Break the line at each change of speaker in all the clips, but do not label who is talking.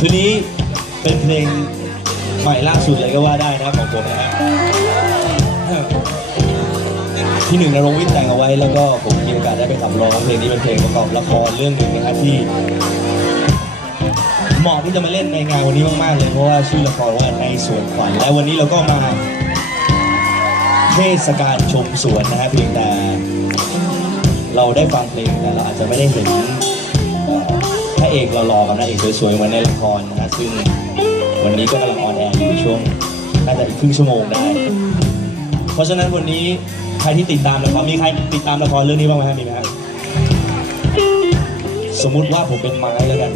คืนนี้เป็นเพลงใหม่ล่าสุดเลยก็ว่าได้นะของผมนะฮะที่หนึ่งนรงวิทย์แต่งเอาไว้แล้วก็ผมมีโอกาสได้ไปขับร้องเพลงนี้เป็นเพลงประกอบละครเรื่องหนึ่งนะครับที่เหมาะที่จะมาเล่นในงานวันนี้มากๆเลยเพราะว่าชื่อละครว่าในสวนฝันและวันนี้เราก็มาเทศกาลชมสวนนะฮะเพียงแต่เราได้ฟังเพลงแต่เราอาจจะไม่ได้เห็น ระเอกหล่อกับนางเอกสวยๆเหมือนในละครนะฮะซึ่งวันนี้ก็กำลังออนแอร์อยู่ช่วงน่าจะอีกครึ่งชั่วโมงได้ เพราะฉะนั้นวันนี้ใครที่ติดตามละครมีใครติดตามละครเรื่องนี้บ้างไหมฮะมีไหมฮะสมมุติว่าผมเป็นไม้แล้วกัน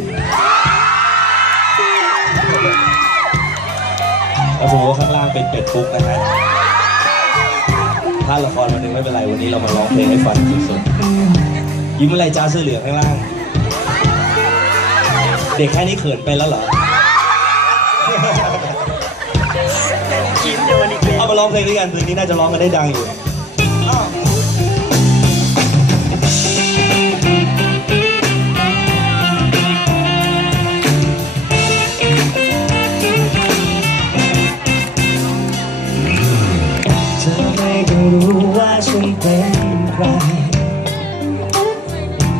แล้วสมมติว่าข้างล่างเป็นเป็ดฟุกนะฮะถ้าละครวันนึงไม่เป็นไรวันนี้เรามาร้องเพลงให้ฟังสดๆยิ้มอะไรจ้าเสื้อเหลืองข้างล่าง เด็กแค่นี้เขินไปแล้วเหรอ
กินอยู่วันนี้
เอามาร้องเพลงด้วยกันเพลงนี้น่าจะร้องกันได้ดังอยู่อ้าวเธอไม่ต้องรู้ว่าฉันเป็นใคร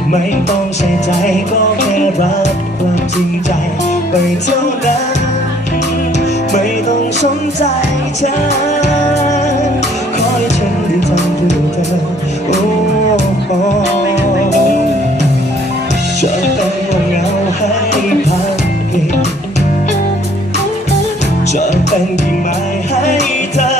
ไม่ต้องใส่ใจก็แค่รับความ จริงใจไปเท่านั้น ไม่ต้องสนใจเธอขอให้ฉันได้ทำเพื่อเธอโอ้โหจะเป็นว่าเงาให้พักกินจะเป็นที่ไม้ให้เธอ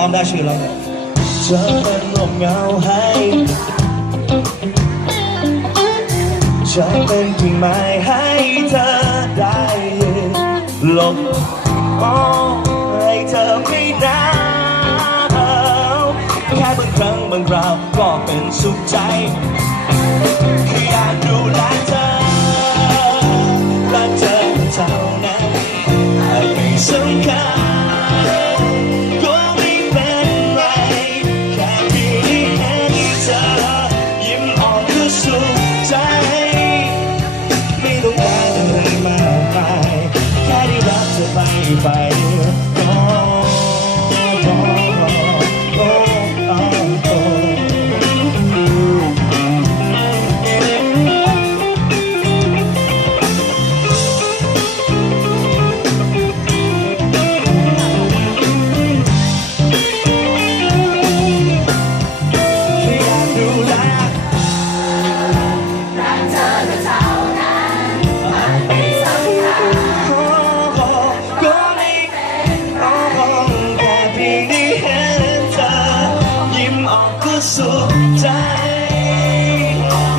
ร้องได้ชื่อร้องได้จะเป็นลมเงาให้จะเป็นกิ่งไม้ให้เธอได้หลบมองให้เธอไม่หนาวแค่บางครั้งบางคราวก็เป็นสุขใจ ได้รักเธอไปไป ออกก็สุขใจ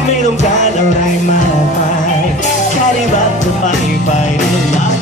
ไม่ต้องการอะไรมากมายแค่ได้รักเธอไปไปได้รัก